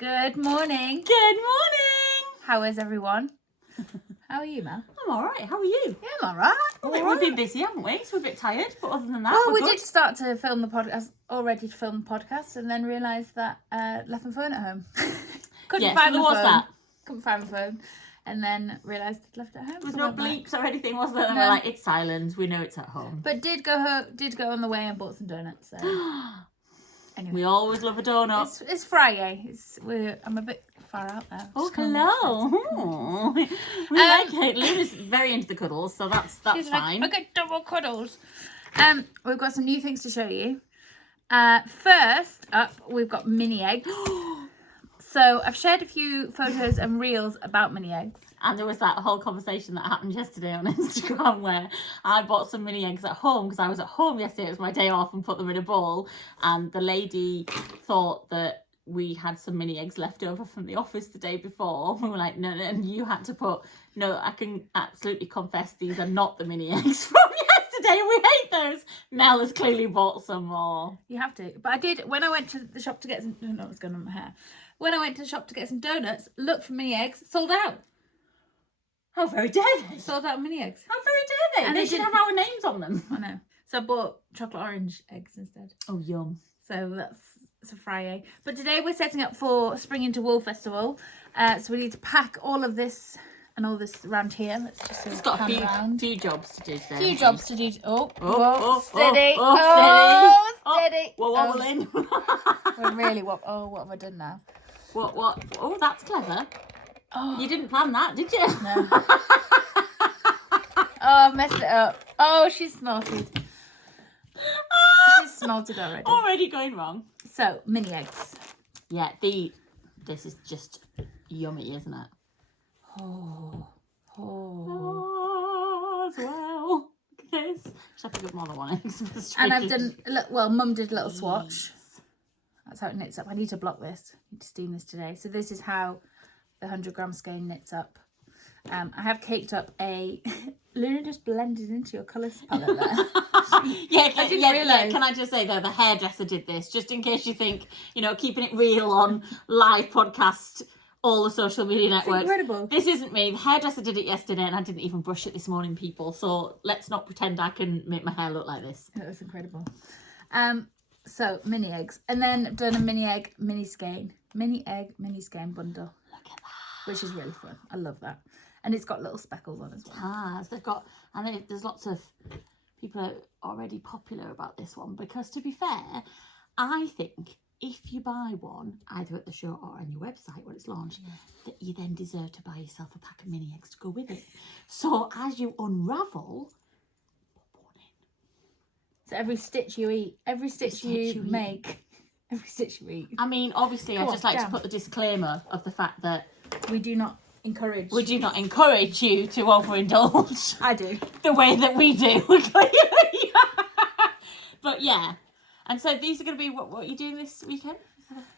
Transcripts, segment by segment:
Good morning. Good morning. How is everyone? How are you, Mel? I'm all right. How are you? Yeah, I'm all right. We've been busy, haven't we? So we're a bit tired, but other than that, Well, we're we good. did start to film the podcast, already to film the podcast, and then realised that left my phone at home. Couldn't find the phone. That. Couldn't find the phone, and then realised I'd left it at home. There was so no bleeps or anything, was there? And No. we're like, it's silent. We know it's at home. But did go on the way and bought some donuts. So anyway, We always love a donut. it's Friday. I'm a bit far out there. Oh, hello. Oh. We like it. Luna's very into the cuddles, so that's She's fine. Like, I get double cuddles. We've got some new things to show you. First up, we've got mini eggs. So I've shared a few photos and reels about mini eggs. And there was that whole conversation that happened yesterday on Instagram where I bought some mini eggs at home because I was at home yesterday. It was my day off and put them in a bowl. And the lady thought that we had some mini eggs left over from the office the day before. We were like, no, and you had to put, no, I can absolutely confess these are not the mini eggs from yesterday. We hate those. Mel has clearly bought some more. You have to. But I did, when I went to the shop to get some, I don't know what's going on with my hair. When I went to the shop to get some donuts, looked for mini eggs, sold out. How very dare they? Sold out mini eggs. How very dare they? And they they should didn't- have our names on them. I know. So I bought chocolate orange eggs instead. Oh, yum. So it's a Friday. But today we're setting up for Spring into Wool Festival. So we need to pack all of this and all this around here. Let's just It's got a pan around. few jobs to do today. Few jobs to do. Oh, Steady. oh, Steady. We're wobbling. We're really what have I done now? What? Oh, that's clever. Oh, You didn't plan that, did you? no. I've messed it up. Oh, she's snorted. She's snorted already. Already going wrong. So, mini eggs. Yeah, this is just yummy, isn't it? Oh. Oh, as well. Look at this. Should have to get more than one egg. And I've done, Mum did a little swatch. That's how it knits up. I need to block this. I need to steam this today. So this is how the 100-gram skein knits up. I have caked up a... Luna just blended into your colours palette there. Yeah, realise. Can I just say though, the hairdresser did this, just in case you think, keeping it real on live podcast, all the social media networks. Incredible. This isn't me. The hairdresser did it yesterday and I didn't even brush it this morning, people. So let's not pretend I can make my hair look like this. That was incredible. So, mini eggs. And then I've done a mini egg, mini skein. Mini egg, mini skein bundle. Look at that. Which is really fun. I love that. And it's got little speckles on as well. There's lots of people are already popular about this one because, to be fair, I think if you buy one either at the show or on your website when it's launched, that you then deserve to buy yourself a pack of mini eggs to go with it. So as you unravel, pop one in. So every stitch you eat, every stitch you make, every stitch you eat. I mean, obviously, Go I on, just like down. to put the disclaimer of the fact that We do not encourage. we do not encourage you to overindulge I do. the way that we do. But yeah. And so these are going to be what you're doing this weekend?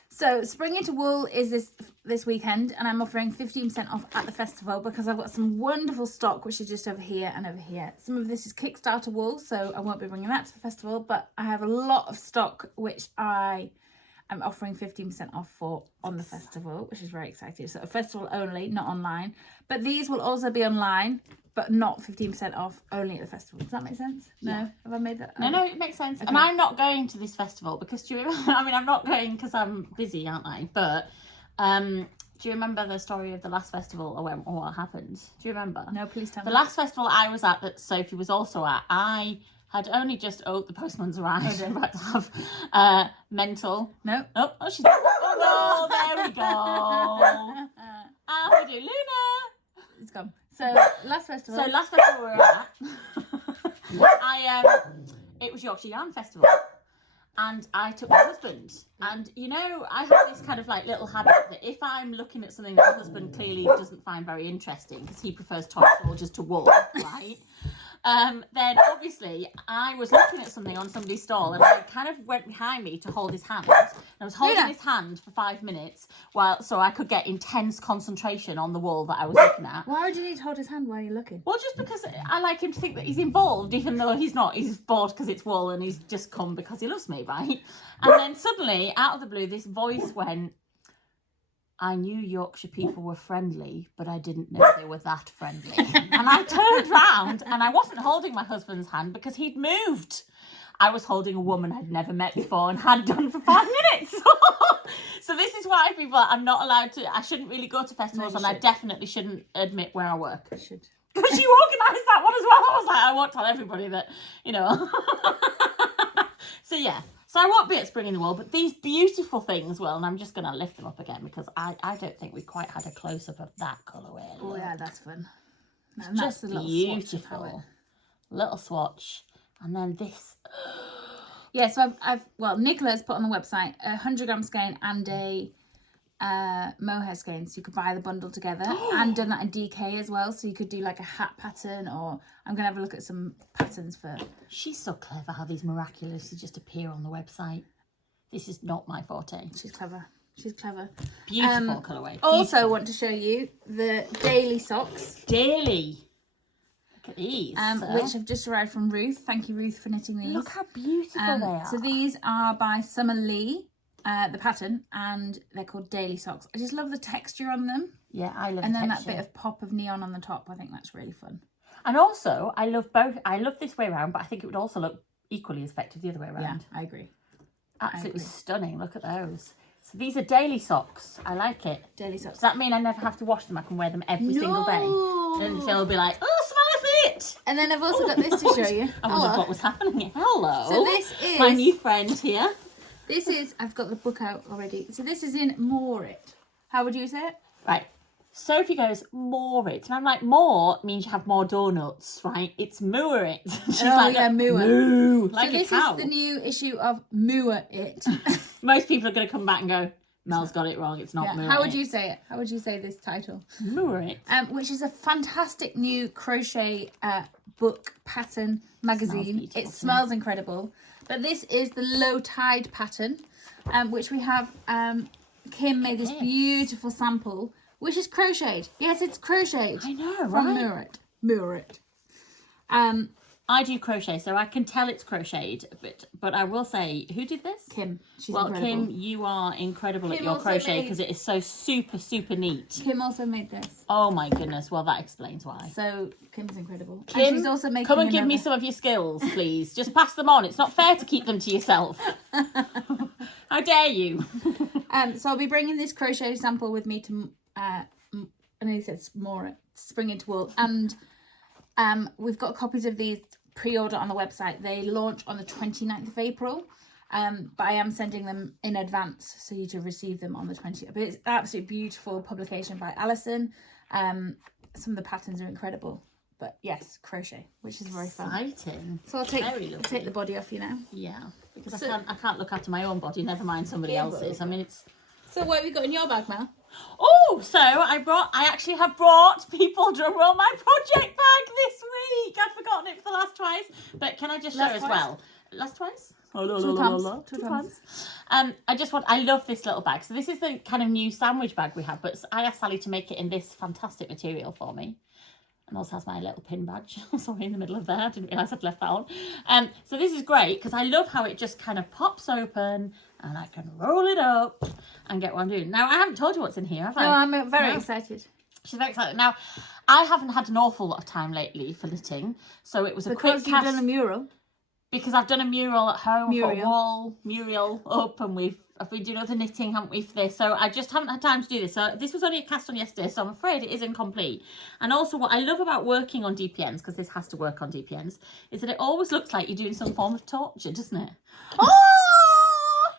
So Spring into Wool is this weekend, and I'm offering 15% off at the festival because I've got some wonderful stock which is just over here and over here. Some of this is Kickstarter wool, so I won't be bringing that to the festival, but I have a lot of stock which I'm offering 15% off for on the festival, which is very exciting. So a festival only, not online. But these will also be online, but not 15% off, only at the festival. Does that make sense? Yeah. No? Have I made that? No, it makes sense. Okay. And I'm not going to this festival because do you remember? I mean, I'm not going because I'm busy, aren't I? But do you remember the story of the last festival or what happened? Do you remember? No, please tell The me. last festival I was at that Sophie was also at, I had only just, the postman's arrived. I'm about to have mental. No. Oh, she's, oh no, there we go. How do you do, Luna? It's gone. So last festival. So last festival we were at, it was Yorkshire Yarn Festival, and I took my husband. And I have this kind of like little habit that if I'm looking at something that my husband clearly doesn't find very interesting because he prefers toy soldiers to wool, right? Then obviously I was looking at something on somebody's stall and I kind of went behind me to hold his hand. And I was holding his hand for 5 minutes so I could get intense concentration on the wool that I was looking at. Why would you need to hold his hand while you're looking? Well, just because I like him to think that he's involved, even though he's not. He's bored because it's wool and he's just come because he loves me, right? And then suddenly, out of the blue, this voice went, I knew Yorkshire people were friendly, but I didn't know they were that friendly. And I turned round and I wasn't holding my husband's hand because he'd moved. I was holding a woman I'd never met before and had done for 5 minutes. So this is why people, I'm not allowed to, I shouldn't really go to festivals, and I definitely shouldn't admit where I work. You should. Because you organised that one as well. I was like, I won't tell everybody that, you know. So yeah. So I won't be at Spring in the Wool, but these beautiful things will, and I'm just going to lift them up again because I don't think we quite had a close-up of that colourway. Oh yeah, that's fun. It's just beautiful. Little swatch. And then this. Yeah, so well, Nicola's put on the website a 100-gram skein and a mohair skein, so you could buy the bundle together, and done that in DK as well, so you could do like a hat pattern, or I'm gonna have a look at some patterns for. She's so clever how these miraculously just appear on the website. This is not my forte. She's clever. Beautiful colourway. Also want to show you the daily socks. Daily. Look at these. Which have just arrived from Ruth. Thank you, Ruth, for knitting these. Look how beautiful they are. So these are by Summer Lee. The pattern, and they're called daily socks. I just love the texture on them. Yeah, I love and the then texture. that bit of pop of neon on the top. I think that's really fun. And also, I love both. I love this way around, but I think it would also look equally as effective the other way around. Yeah, I agree. Absolutely stunning. Look at those. So these are daily socks. I like it. Daily socks. Does that mean I never have to wash them? I can wear them every single day. And Phil will be like, "Oh, smell of it!" And then I've also got this to show you. I wondered what was happening. Hello. So this is my new friend here. This is, I've got the book out already. So this is in Moor It. How would you say it? Right. Sophie goes, Moor It. And I'm like, more means you have more donuts, right? It's Moor It. She's like, yeah, Moor. Moo. Like so a this cow. is the new issue of Moor It. Most people are going to come back and go, Mel's got it wrong. It's not Moor It. How would you say it? How would you say this title? Moor It. Which is a fantastic new crochet book pattern magazine. It smells incredible. But this is the low tide pattern, which we have. Kim made this beautiful sample, which is crocheted. Yes, it's crocheted. I know, from right? Murit. I do crochet, so I can tell it's crocheted. But I will say, who did this? Kim. She's well, incredible. Kim, you are incredible Kim at your also crochet made- because it is so super, super neat. Kim also made this. Oh my goodness. Well, that explains why. So Kim's incredible. Kim, and she's also making come and give me some of your skills, please. Just pass them on. It's not fair to keep them to yourself. How dare you? So I'll be bringing this crochet sample with me to. I know you said more Spring into Wool, and we've got copies of these pre-order on the website. They launch on the 29th of April. But I am sending them in advance so you to receive them on the 20th. But it's an absolutely beautiful publication by Alison. Some of the patterns are incredible. But yes, crochet, which is very fun. Exciting. So I'll take the body off you now. Yeah, because I can't look after my own body, never mind somebody else's. I mean, it's... So what have you got in your bag, Mel? Oh, so I actually have brought people drum roll my project bag this week. I've forgotten it for the last twice. But can I just show as well? Last twice? Two times. I love this little bag. So this is the kind of new sandwich bag we have, but I asked Sally to make it in this fantastic material for me. And also has my little pin badge. Sorry, in the middle of there. I didn't realise I'd left that on. So this is great because I love how it just kind of pops open and I can roll it up and get what I'm doing. Now, I haven't told you what's in here, have I? No, I'm very excited. She's very excited. Now, I haven't had an awful lot of time lately for knitting. So it was a quick Because you've done a mural. Because I've done a mural at home, Muriel. I've got a wall mural up, and I've been doing other knitting, haven't we, for this? So I just haven't had time to do this. So this was only a cast on yesterday, so I'm afraid it is incomplete. And also what I love about working on DPNs, because this has to work on DPNs, is that it always looks like you're doing some form of torture, doesn't it? Oh!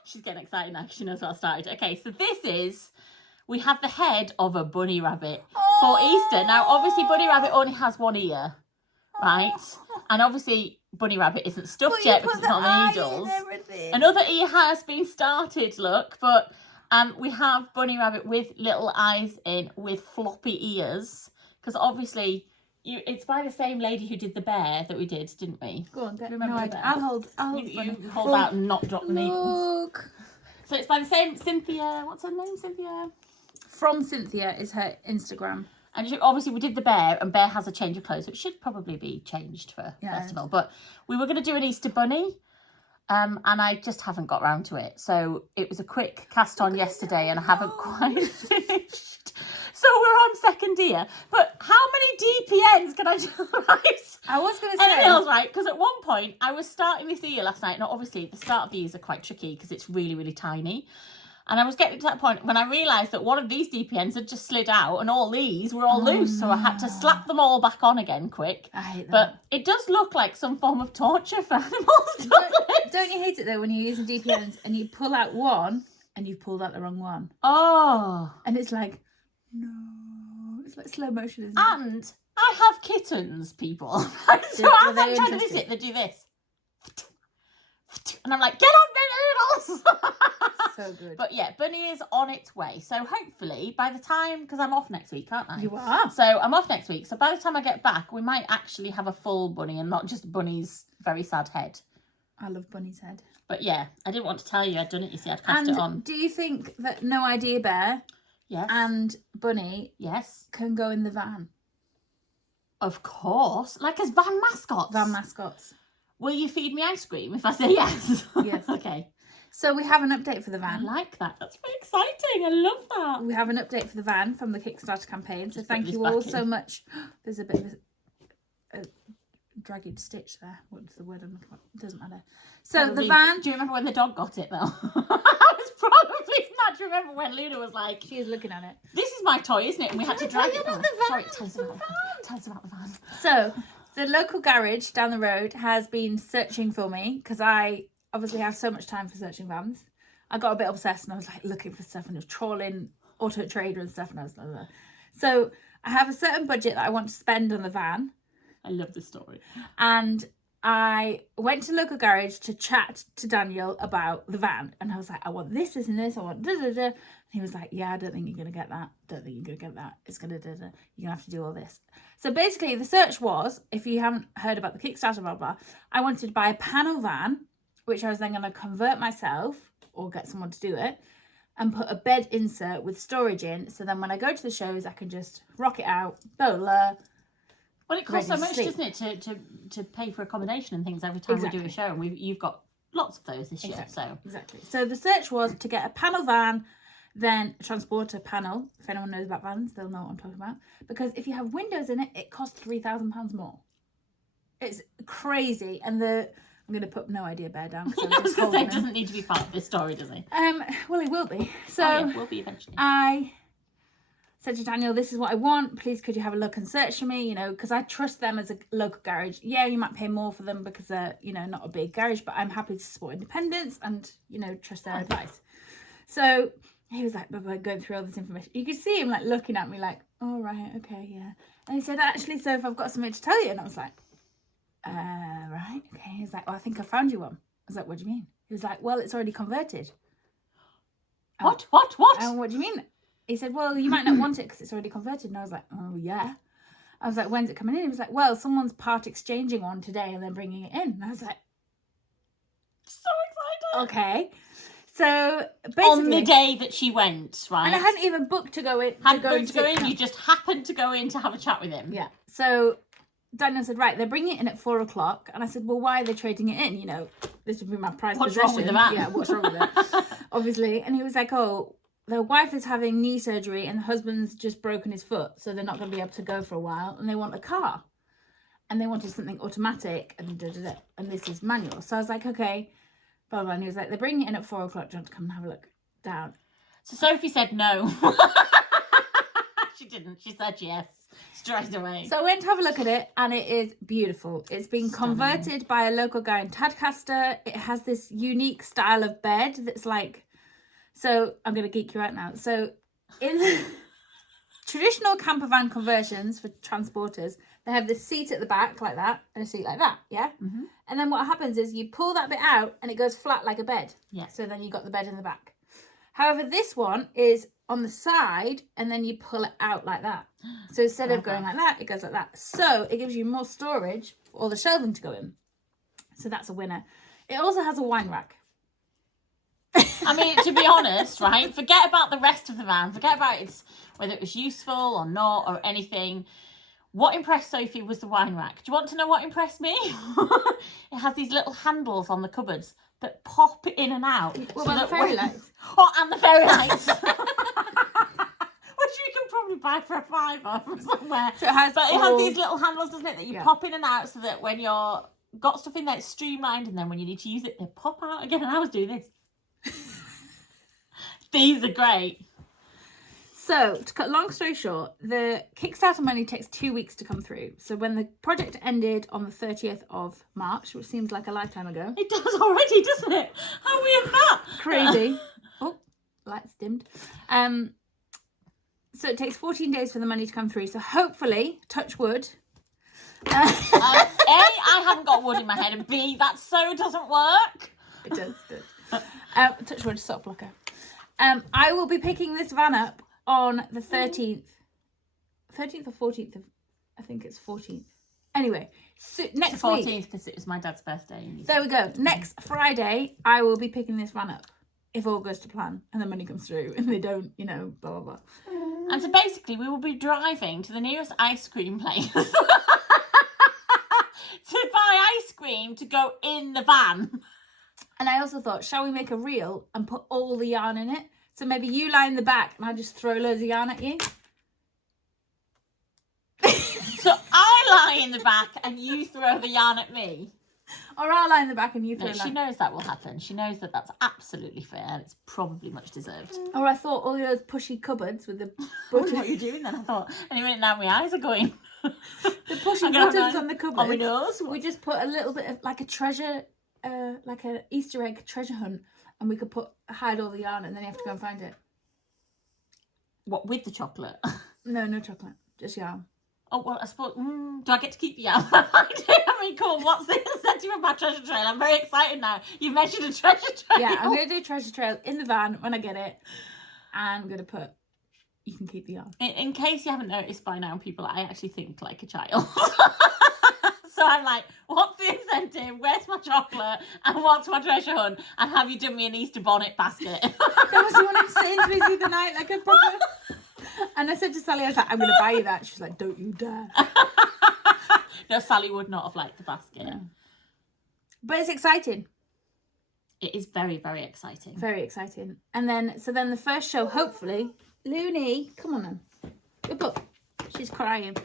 She's getting excited now because she knows what I started. Okay, so we have the head of a bunny rabbit for Easter. Now, obviously, bunny rabbit only has one ear, right? And obviously, bunny rabbit isn't stuffed yet because it's not on the needles. Another ear has been started, look, but we have bunny rabbit with little eyes in with floppy ears because obviously it's by the same lady who did the bear that we did, didn't we? Go on, remember the bear? I'll hold You hold out and not drop the needles. Look. So it's by the same Cynthia. What's her name? Cynthia. From Cynthia is her Instagram. And obviously we did the bear, and bear has a change of clothes, which should probably be changed for festival. But we were going to do an Easter bunny, And I just haven't got round to it. So it was a quick cast on yesterday and I haven't quite finished. So we're on second year. But how many DPNs can I just write? I was going to say. Anything else, right? Because at one point I was starting this ear last night. Now, obviously, the start of the ears are quite tricky because it's really, really tiny. And I was getting to that point when I realised that one of these DPNs had just slid out and all these were all loose. So I had to slap them all back on again quick. I hate that. But it does look like some form of torture for animals. Don't you hate it though when you're using DPNs and you pull out one and you've pulled out the wrong one? Oh. And it's like, no. It's like slow motion, isn't it? And I have kittens, people. So as I'm trying to visit it, they do this. And I'm like, get off my noodles! So good. But yeah, Bunny is on its way. So hopefully by the time, because I'm off next week, aren't I? You are. So I'm off next week. So by the time I get back, we might actually have a full Bunny and not just Bunny's very sad head. I love Bunny's head. But yeah, I didn't want to tell you I'd done it. You see, I'd cast it on. Do you think that No Idea Bear Yes. and Bunny Yes. can go in the van? Of course. Like as van mascots. Van mascots. Will you feed me ice cream if I say yes? Yes. Okay. So we have an update for the I van. like that. That's very exciting. I love that. We have an update for the van from the Kickstarter campaign. So Just thank put you this all back so in. much. There's a bit of a dragged stitch there. What's the word I'm looking for? It doesn't matter. So Probably- the van. Do you remember when the dog got it though? I was probably not. Do you remember when Luna was like, She is looking at it. "This is my toy, isn't it?" And we had to Can I drag tell it. you about the van? Sorry, tell us about the van. Tell us about the van. So the local garage down the road has been searching for me because I obviously have so much time for searching vans. I got a bit obsessed and I was like looking for stuff and I was trawling Auto Trader and stuff and I was like, ugh. So I have a certain budget that I want to spend on the van, I love this story. and I went to local garage to chat to Daniel about the van, and I was like, I want this and this, I want da da da. And he was like, yeah, I don't think you're gonna get that. Don't think you're gonna get that. It's gonna da da. You're gonna have to do all this. So basically, the search was, if you haven't heard about the Kickstarter, blah blah, I wanted to buy a panel van, which I was then gonna convert myself or get someone to do it, and put a bed insert with storage in. So then when I go to the shows, I can just rock it out, blah blah. Well, it costs so Ready to much, sleep. doesn't it, to pay for accommodation and things every time we do Exactly. a show, and you've got lots of those this year. So Exactly. So the search was to get a panel van, then a transporter panel. If anyone knows about vans, they'll know what I'm talking about. Because if you have windows in it, it costs £3,000 more. It's crazy. And I'm going to put No Idea Bear down. Because I was going to say, it him. doesn't need to be part of this story, does it? Well, it will be. So Oh, yeah, will be eventually. I said to Daniel, this is what I want. Please, could you have a look and search for me? You know, because I trust them as a local garage. Yeah, you might pay more for them because they're, you know, not a big garage, but I'm happy to support independence and, you know, trust their advice. So he was like, going through all this information. You could see him like looking at me like, oh, right, okay, yeah. And he said, actually, so if I've got something to tell you. And I was like, right, okay. He was like, well, I think I found you one. I was like, what do you mean? He was like, well, it's already converted. What? And what do you mean? He said, well, you might not want it because it's already converted. And I was like, oh, yeah. I was like, when's it coming in? He was like, well, someone's part exchanging one today and then bringing it in. And I was like, So excited. okay. So basically, On the day that she went, right? and I hadn't even booked to go in. Hadn't and booked to go in, see- you just happened to go in to have a chat with him. Yeah. So Daniel said, right, they're bringing it in at 4:00. And I said, well, why are they trading it in? You know, this would be my prized What's possession. wrong with the van? Yeah, what's wrong with it? Obviously. And he was like, oh, the wife is having knee surgery and the husband's just broken his foot. So they're not going to be able to go for a while. And they want a car. And they wanted something automatic and da-da-da. And this is manual. So I was like, okay. Blah, blah. And he was like, they're bringing it in at 4:00. Do you want to come and have a look down? So Sophie said no. She didn't. She said yes straight away. So I went to have a look at it, and it is beautiful. It's been converted by a local guy in Tadcaster. It has this unique style of bed that's like, so I'm going to geek you out now. So in traditional camper van conversions for transporters, they have this seat at the back like that and a seat like that, yeah? Mhm. And then what happens is you pull that bit out and it goes flat like a bed. Yeah. So then you got the bed in the back. However, this one is on the side and then you pull it out like that. So instead of going like that, it goes like that. So it gives you more storage for all the shelving to go in. So that's a winner. It also has a wine rack. I mean, to be honest, right, forget about the rest of the van. Forget about its whether it was useful or not or anything. What impressed Sophie was the wine rack. Do you want to know what impressed me? It has these little handles on the cupboards. that pop in and out. What about the fairy lights? Oh, and the fairy lights. Which you can probably buy for a £5 from somewhere. So it has these little handles, doesn't it, that you pop in and out so that when you're got stuff in there, it's streamlined, and then when you need to use it, they pop out again. And I was doing this. These are great. So, to cut long story short, the Kickstarter money takes 2 weeks to come through. So when the project ended on the 30th of March, which seems like a lifetime ago. It does already, doesn't it? How weird is that? Crazy. Oh, lights dimmed. So it takes 14 days for the money to come through. So hopefully, touch wood. A, I haven't got wood in my head, and B, that so doesn't work. It does. Touch wood, sock blocker. I will be picking this van up on the 13th or 14th of, I think it's 14th. Anyway, so next week. 14th, because it was my dad's birthday. There we go. Next Friday, I will be picking this van up. If all goes to plan and the money comes through and they don't, blah, blah, blah. And so basically, we will be driving to the nearest ice cream place to buy ice cream to go in the van. And I also thought, shall we make a reel and put all the yarn in it? So maybe you lie in the back and I just throw loads of yarn at you. So I lie in the back and you throw the yarn at me. Or I'll lie in the back and you throw No, she knows that will happen. She knows that that's absolutely fair and it's probably much deserved. Or I thought all those pushy cupboards with the What are you doing then? I thought, anyway, now my eyes are going. The pushy buttons on the cupboards. We We just put a little bit of like a treasure, like an Easter egg treasure hunt, and we could hide all the yarn, and then you have to go and find it. What, with the chocolate? No chocolate, just yarn. Oh, well, I suppose, do I get to keep the yarn? I mean, cool, what's the incentive of my treasure trail? I'm very excited now. You've mentioned a treasure trail. Yeah, I'm going to do a treasure trail in the van when I get it. And I'm going to put, you can keep the yarn. In case you haven't noticed by now, people, I actually think like a child. So I'm like, what's the incentive? Where's my chocolate? And what's my treasure hunt? And have you done me an Easter bonnet basket? There was one in Sainsbury's the other night, like a proper... And I said to Sally, I was like, I'm going to buy you that. She's like, don't you dare. No, Sally would not have liked the basket. No. But it's exciting. It is very, very exciting. Very exciting. And then, so then the first show, hopefully, Looney, come on then. Good book. She's crying.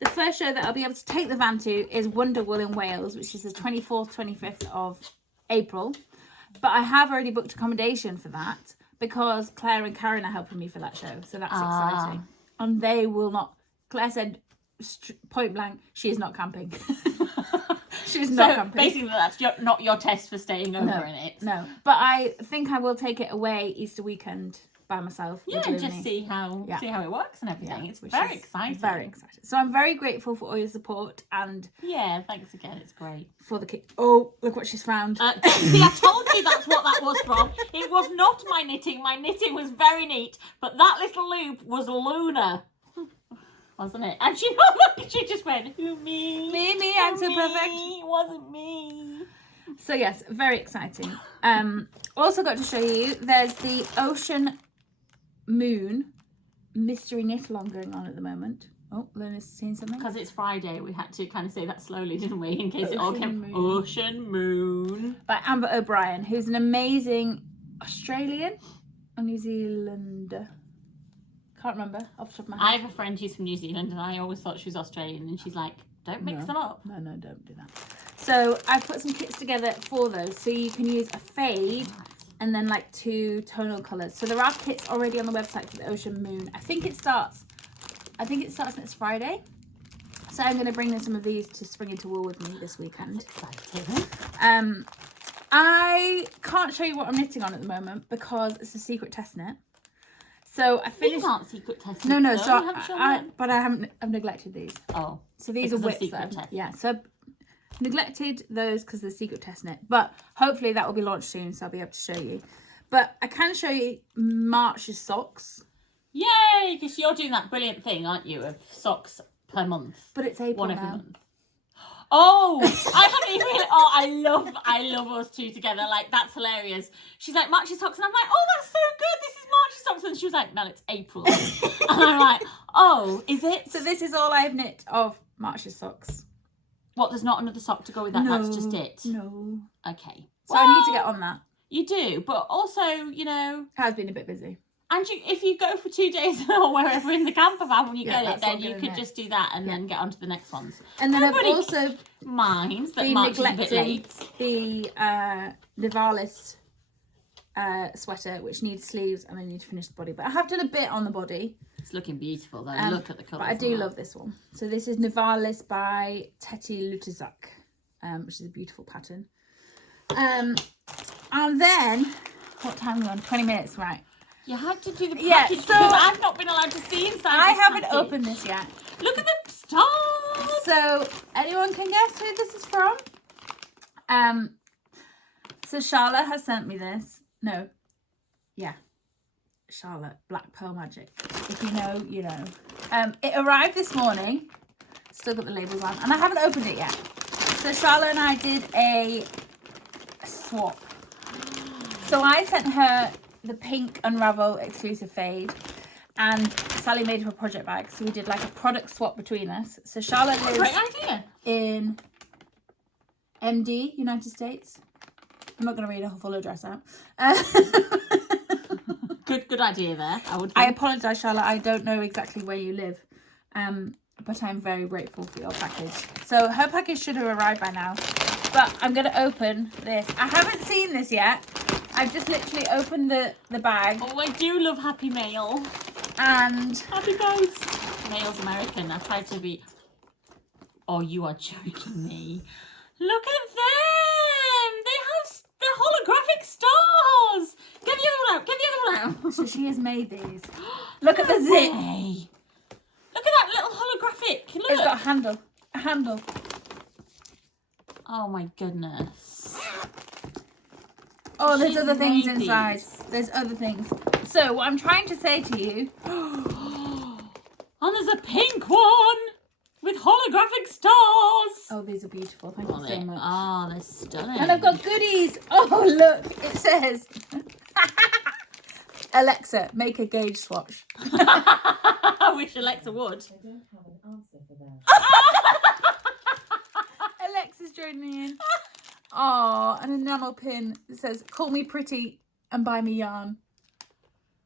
The first show that I'll be able to take the van to is Wonderwool in Wales, which is the 24th, 25th of April. But I have already booked accommodation for that because Claire and Karen are helping me for that show. So that's exciting. And they will not... Claire said point blank, she is not camping. She's not camping. Basically, that's not your test for staying over in it. No. But I think I will take it away Easter weekend by myself. Yeah, and just see how it works and everything. Yeah, it's very exciting. Very exciting. So I'm very grateful for all your support and yeah, thanks again. It's great. For the kick. Oh, look what she's found. See, I told you that's what that was from. It was not my knitting. My knitting was very neat, but that little loop was Luna, wasn't it? And she just went, who, me? Me, I'm so perfect. It wasn't me. So yes, very exciting. Also got to show you, there's the Ocean Moon mystery knit along going on at the moment. Oh, Luna's seen something. Because it's Friday, we had to kind of say that slowly, didn't we? In case it all came. Ocean Moon. By Amber O'Brien, who's an amazing Australian or New Zealander. Can't remember off the top of my head. I have a friend who's from New Zealand and I always thought she was Australian and she's like, don't mix them up. No, don't do that. So I've put some kits together for those. So you can use a fade and then like 2 tonal colours. So there are kits already on the website for the Ocean Moon. I think it starts next Friday. So I'm going to bring in some of these to Spring Into Wool with me this weekend. That's exciting. I can't show you what I'm knitting on at the moment because it's a secret test knit. So I finished. You can't secret test. No. Though. So I've neglected these. Oh. So these are whips. Yeah. So I've neglected those because they're secret test knit. But hopefully that will be launched soon, so I'll be able to show you. But I can show you March's socks. Yay! Because you're doing that brilliant thing, aren't you? Of socks per month. But it's April One every now. month. Oh, I haven't even. Oh, I love us two together. Like that's hilarious. She's like March's socks, and I'm like, oh, that's so good. This is March's socks, and she was like, no, it's April. And I'm like, oh, is it? So this is all I've knit of March's socks. What? There's not another sock to go with that. No, That's just it. No. Okay. So I need to get on that. You do, but also, you know... Has been a bit busy. And if you go for 2 days or wherever in the camper van when you get it, then you could just do that and then get on to the next ones. And then I've also minds that been March is a bit neglecting late. the Nivalis sweater, which needs sleeves, and I need to finish the body. But I have done a bit on the body. It's looking beautiful though. Look at the colour. But I do love this one. So this is Nivalis by Teti Lutazak, which is a beautiful pattern. And then, what time are we on? 20 minutes, right? You had to do the package so because I've not been allowed to see inside. I haven't package. opened this yet. Look at the stars. So anyone can guess who this is from? So Charlotte has sent me this. No. Yeah. Charlotte, Black Pearl Magic. If you know, you know. It arrived this morning. Still got the labels on. And I haven't opened it yet. So Charlotte and I did a swap. So I sent her the pink Unravel exclusive fade, and Sally made her a project bag, so we did like a product swap between us. So Charlotte lives Great idea. in MD, United States. I'm not going to read a full address out. Good idea there. I apologise, Charlotte. I don't know exactly where you live, but I'm very grateful for your package. So her package should have arrived by now, but I'm going to open this. I haven't seen this yet. I've just literally opened the bag. Oh, I do love Happy Mail. And Happy Days. Mail's American. I tried to be... Oh, you are joking me. Look at them. They have the holographic stars. Get the other one out. Get the other one out. so she has made these. Look at the zip. Way. Look at that little holographic. Look. It's got a handle. A handle. Oh, my goodness. Oh, there's She's other things made inside. these. There's other things. So what I'm trying to say to you... And there's a pink one with holographic stars. Oh, these are beautiful. Thank you so much. Oh, they're stunning. And I've got goodies. Oh, look. It says... Alexa, make a gauge swatch. I wish Alexa would. I don't have an answer for that. Alexa's joining in. Oh, an enamel pin that says, call me pretty and buy me yarn.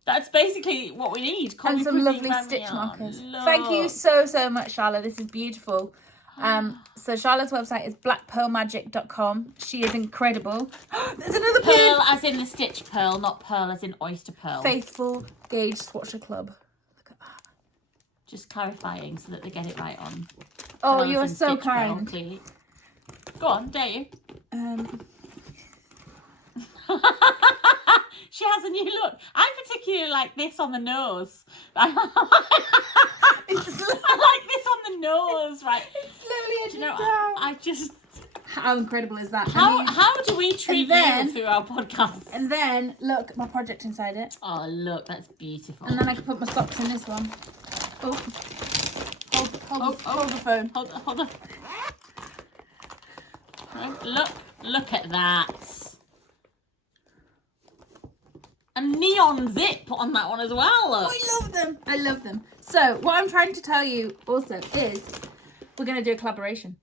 That's basically what we need. Call And me some pretty lovely and buy me stitch yarn. markers. Look. Thank you so much, Charlotte. This is beautiful. So Charlotte's website is blackpearlmagic.com. She is incredible. There's another pin. Pearl as in the stitch pearl, not pearl as in oyster pearl. Faithful Gauge Swatcher Club. Look at that. Just clarifying so that they get it right on. Oh, Pearl as you're in so stitch pearl, kind. clearly. Go on, dare you? She has a new look. I particularly like this on the nose. I like this on the nose, right? Slowly edging You know, down. I just... How incredible is that? How do we treat then- you through our podcast? And then, look, my project inside it. Oh, look, that's beautiful. And then I can put my socks in this one. Oh. Hold the phone. Hold on. Right, look at that. A neon zip on that one as well, look. I love them. I love them. So, what I'm trying to tell you also is we're going to do a collaboration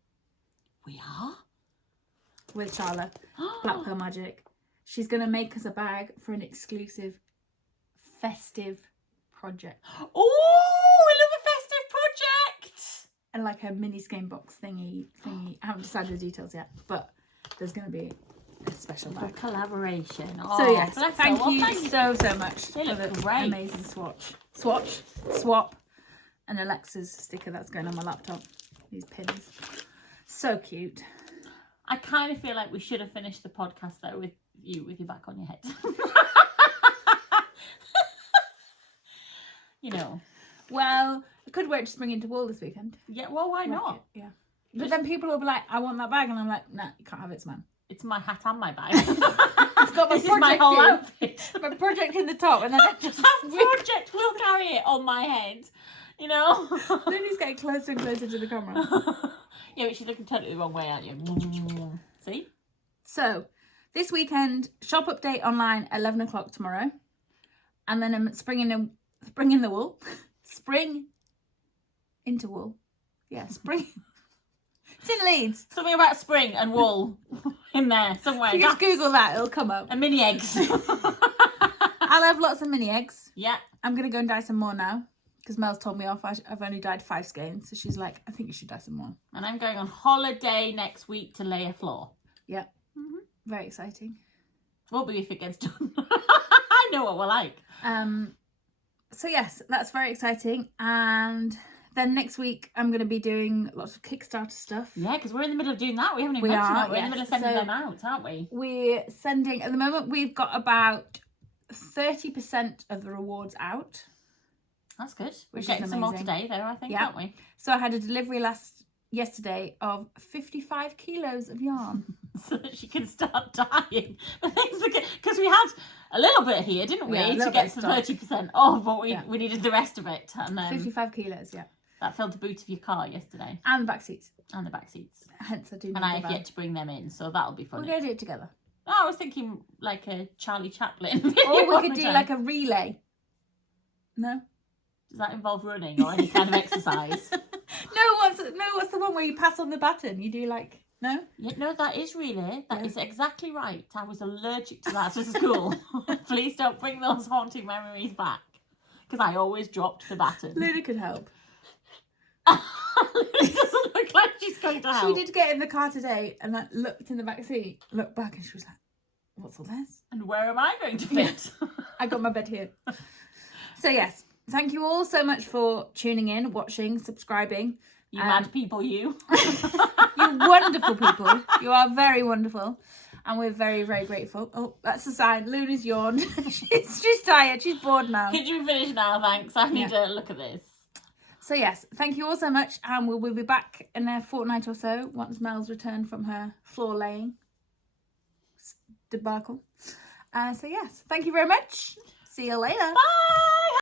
We are? with Charlotte, Black Pearl Magic. She's going to make us a bag for an exclusive festive project. Oh, I love a festive project. And like a mini skein box thingy. I haven't decided the details yet, but there's going to be a special For bag. collaboration. So Oh, yes, bless her. thank Well, you thank you. so much They for look the great. amazing swap, and Alexa's sticker that's going on my laptop. These pins, so cute. I kind of feel like we should have finished the podcast though with your back on your head. You know. Well, I could wear it to Spring Into Wool this weekend. Yeah, well, why Like not? it, yeah. But then people will be like, I want that bag, and I'm like, nah, you can't have it, man. It's my hat and my bag. It's got my This is my project whole in. outfit. My project in the top, and then I just That project will carry it on my head. You know? then he's getting closer and closer to the camera. Yeah, but she's looking totally the wrong way, aren't you? See? So, this weekend, shop update online, 11 o'clock tomorrow. And then Spring in the Wool. Spring into Wool. Yeah, Spring. It's in Leeds. Something about spring and wool in there somewhere. If you just Google that, it'll come up. And mini eggs. I'll have lots of mini eggs. Yeah. I'm going to go and dye some more now. Because Mel's told me off. I've only dyed 5 skeins. So she's like, I think you should dye some more. And I'm going on holiday next week to lay a floor. Yeah. Very exciting. Won't be if it gets done. I know what we're like. So yes, that's very exciting. And then next week I'm going to be doing lots of Kickstarter stuff. Yeah, because we're in the middle of doing that. We haven't even We mentioned are, that. We're in the middle of sending yes. So- them out, aren't we? We're sending, at the moment, we've got about 30% of the rewards out. That's good. We're Which is getting some more amazing. today, though, I think, Yeah. aren't we? So I had a delivery yesterday of 55 kilos of yarn. So that she can start dyeing. Because we had a little bit here, didn't we? Yeah, a to little get bit to stock. 30% off, but Yeah. we needed the rest of it. And 55 kilos, yeah. that filled the boot of your car yesterday. And the back seats. And the back seats. Hence I do need And I the have van. yet to bring them in, so that'll be We're funny. going to do it together. Oh, I was thinking like a Charlie Chaplin video. Or we of could the do time. like a relay. No? Does that involve running or any kind of exercise? What's the one where you pass on the baton? You do like, no? Yeah, no, that is really, that Yeah. is exactly right. I was allergic to that at school. Please don't bring those haunting memories back. Because I always dropped the baton. Luna could help. It doesn't look like she's going to help. She did get in the car today and then looked in the back seat, looked back and she was like, what's all this? And where am I going to fit? I got my bed here. So yes, thank you all so much for tuning in, watching, subscribing. You mad people, you. You're wonderful people. You are very wonderful. And we're very, very grateful. Oh, that's a sign. Luna's yawned. she's tired. She's bored now. Could you finish now, thanks? I need Yeah. to look at this. So yes, thank you all so much. And we'll be back in a fortnight or so once Mel's returned from her floor laying debacle. So yes, thank you very much. See you later. Bye!